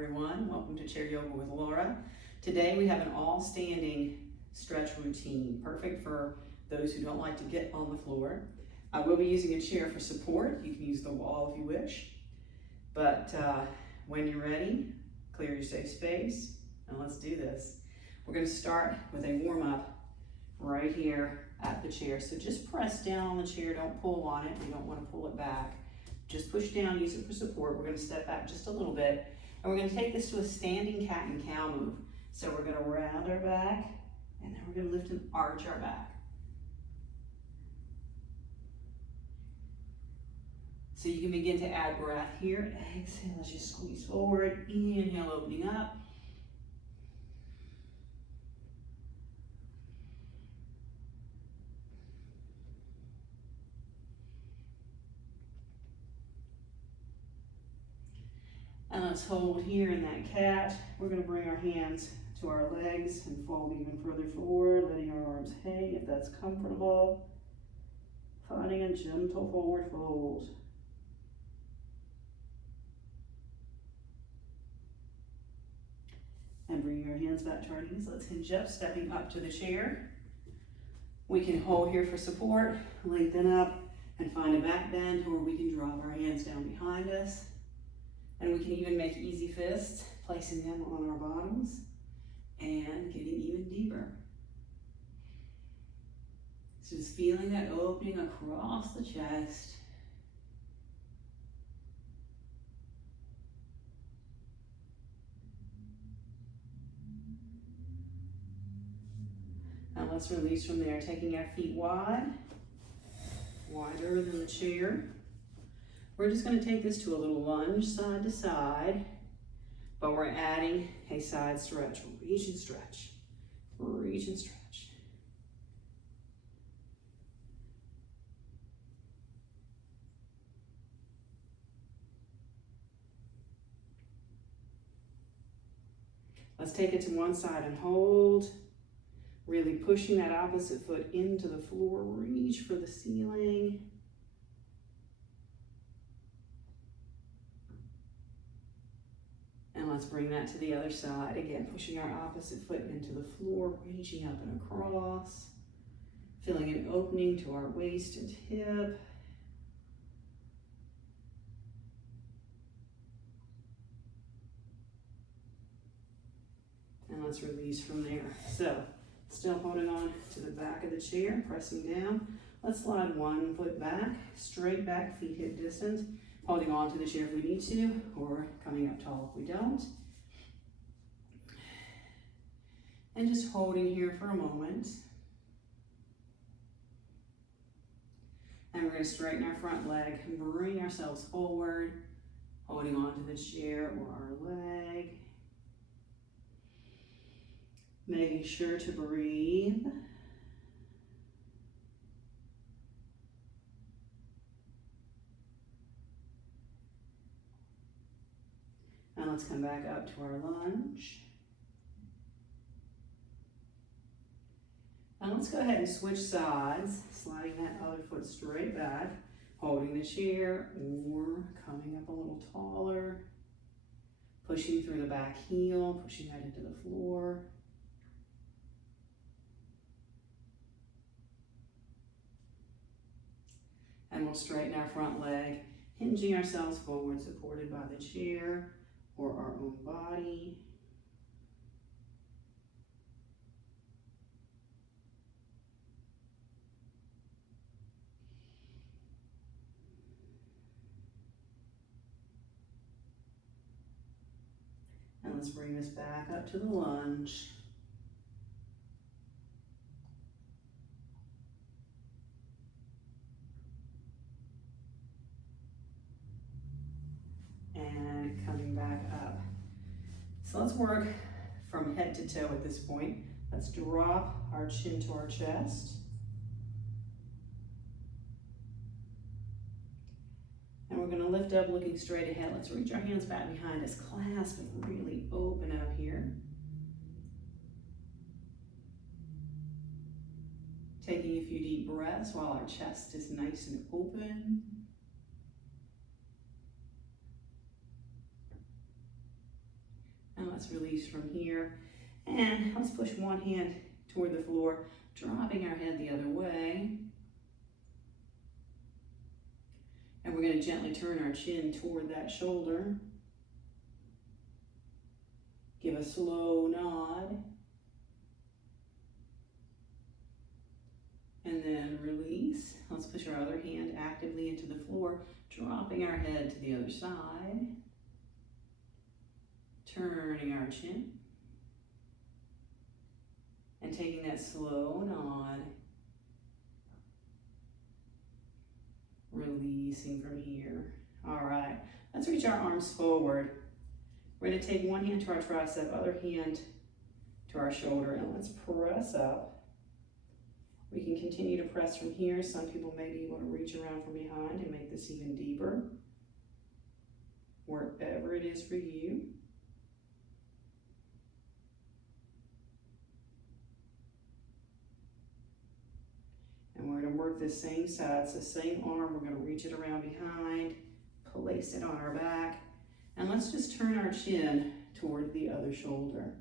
everyone. Welcome to Chair Yoga with Laura. Today we have an all-standing stretch routine, perfect for those who don't like to get on the floor. I will be using a chair for support. You can use the wall if you wish. But when you're ready, clear your safe space and let's do this. We're going to start with a warm-up right here at the chair. So just press down on the chair, don't pull on it. You don't want to pull it back. Just push down, use it for support. We're going to step back just a little bit, and we're going to take this to a standing cat and cow move. So we're going to round our back, and then we're going to lift and arch our back. So you can begin to add breath here. Exhale, let's just squeeze forward. Inhale, opening up. And let's hold here in that cat. We're going to bring our hands to our legs and fold even further forward, letting our arms hang if that's comfortable. Finding a gentle forward fold. And bring your hands back to our knees. Let's hinge up, stepping up to the chair. We can hold here for support, lengthen up, and find a back bend where we can drop our hands down behind us. And we can even make easy fists, placing them on our bottoms and getting even deeper. So just feeling that opening across the chest. And let's release from there, taking our feet wide, wider than the chair. We're just going to take this to a little lunge side to side, but we're adding a side stretch. Reach and stretch, reach and stretch. Let's take it to one side and hold, really pushing that opposite foot into the floor. Reach for the ceiling. And let's bring that to the other side. Again, pushing our opposite foot into the floor, reaching up and across, feeling an opening to our waist and hip. And let's release from there. So, still holding on to the back of the chair, pressing down. Let's slide one foot back, straight back, feet hip distance. Holding on to the chair if we need to, or coming up tall if we don't. And just holding here for a moment. And we're going to straighten our front leg and bring ourselves forward, holding on to the chair or our leg. Making sure to breathe. And let's come back up to our lunge. And let's go ahead and switch sides, sliding that other foot straight back, holding the chair or coming up a little taller, pushing through the back heel, pushing that into the floor. And we'll straighten our front leg, hinging ourselves forward, supported by the chair or our own body. And let's bring this back up to the lunge. And coming back up. So let's work from head to toe at this point. Let's drop our chin to our chest. And we're going to lift up looking straight ahead. Let's reach our hands back behind us, clasp and really open up here. Taking a few deep breaths while our chest is nice and open. let's release from here. And let's push one hand toward the floor, dropping our head the other way. And we're going to gently turn our chin toward that shoulder. Give a slow nod. And then release. Let's push our other hand actively into the floor, dropping our head to the other side. Turning our chin. And taking that slow nod. Releasing from here. All right, let's reach our arms forward. We're going to take one hand to our tricep, other hand to our shoulder, and let's press up. We can continue to press from here. Some people maybe want to reach around from behind and make this even deeper. Wherever it is for you. And we're going to work this same side. It's the same arm. We're going to reach it around behind, place it on our back, and let's just turn our chin toward the other shoulder.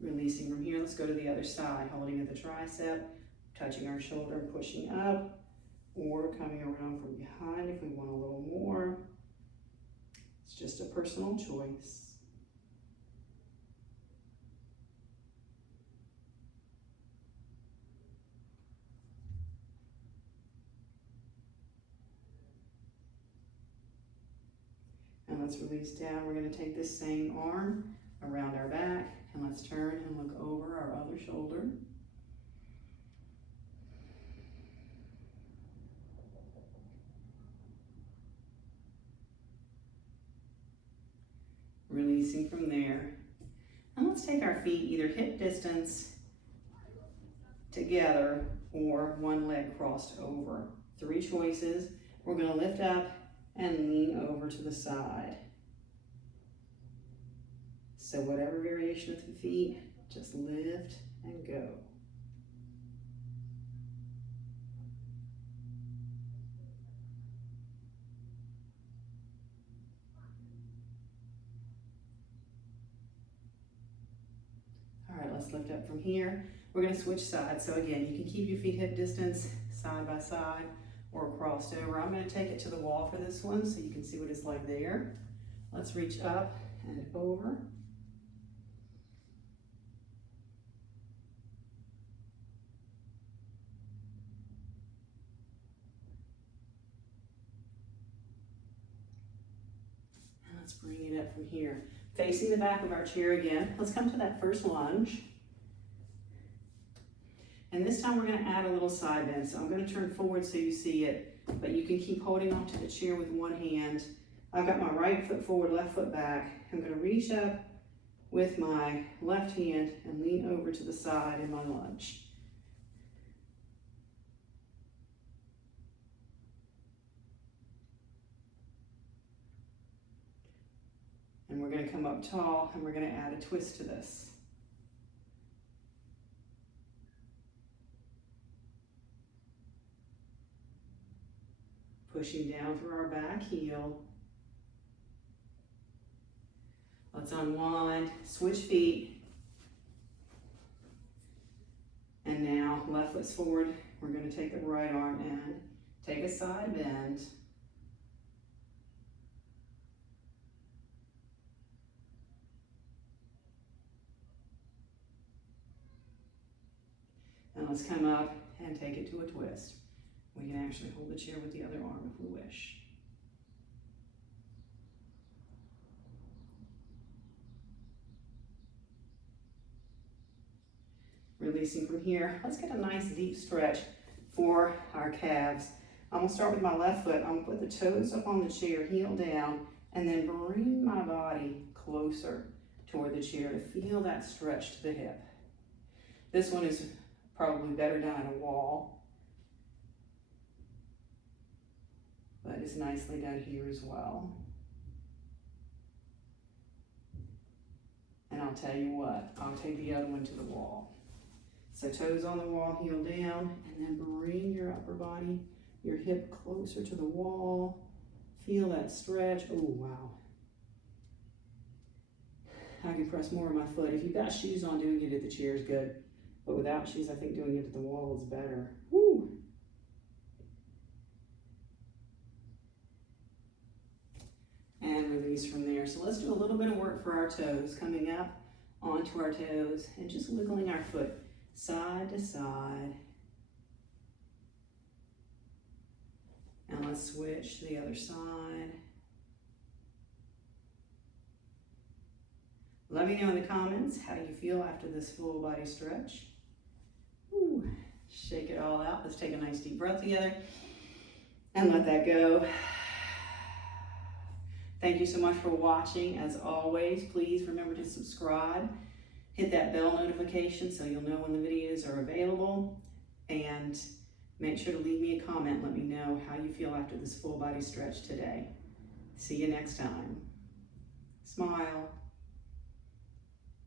Releasing from here, let's go to the other side, holding at the tricep, touching our shoulder and pushing up, or coming around from behind if we want a little more. It's just a personal choice. And let's release down. We're going to take this same arm around our back, and let's turn and look over our other shoulder. Releasing from there. And let's take our feet either hip distance together or one leg crossed over. 3 choices. We're going to lift up and lean over to the side. So whatever variation of the feet, just lift and go. All right, let's lift up from here. We're going to switch sides. So again, you can keep your feet hip distance side by side or crossed over. I'm going to take it to the wall for this one so you can see what it's like there. Let's reach up and over. And let's bring it up from here. Facing the back of our chair again. Let's come to that first lunge. And this time we're going to add a little side bend. So I'm going to turn forward so you see it, but you can keep holding on to the chair with one hand. I've got my right foot forward, left foot back. I'm going to reach up with my left hand and lean over to the side in my lunge. And we're going to come up tall and we're going to add a twist to this. Pushing down through our back heel. Let's unwind, switch feet. And now left foot's forward. We're going to take the right arm in, take a side bend. And let's come up and take it to a twist. We can actually hold the chair with the other arm if we wish. Releasing from here, let's get a nice deep stretch for our calves. I'm gonna start with my left foot. I'm gonna put the toes up on the chair, heel down, and then bring my body closer toward the chair to feel that stretch to the hip. This one is probably better done at a wall, but it's nicely done here as well. And I'll tell you what, I'll take the other one to the wall. So toes on the wall, heel down, and then bring your upper body, your hip closer to the wall. Feel that stretch. Oh, wow. I can press more of my foot. If you've got shoes on, doing it at the chair is good. But without shoes, I think doing it at the wall is better. Woo. And release from there. So let's do a little bit of work for our toes, coming up onto our toes and just wiggling our foot side to side. And let's switch to the other side. Let me know in the comments how you feel after this full body stretch. Ooh, shake it all out. Let's take a nice deep breath together and let that go. Thank you so much for watching. As always, please remember to subscribe. Hit that bell notification so you'll know when the videos are available. And make sure to leave me a comment. Let me know how you feel after this full body stretch today. See you next time. Smile.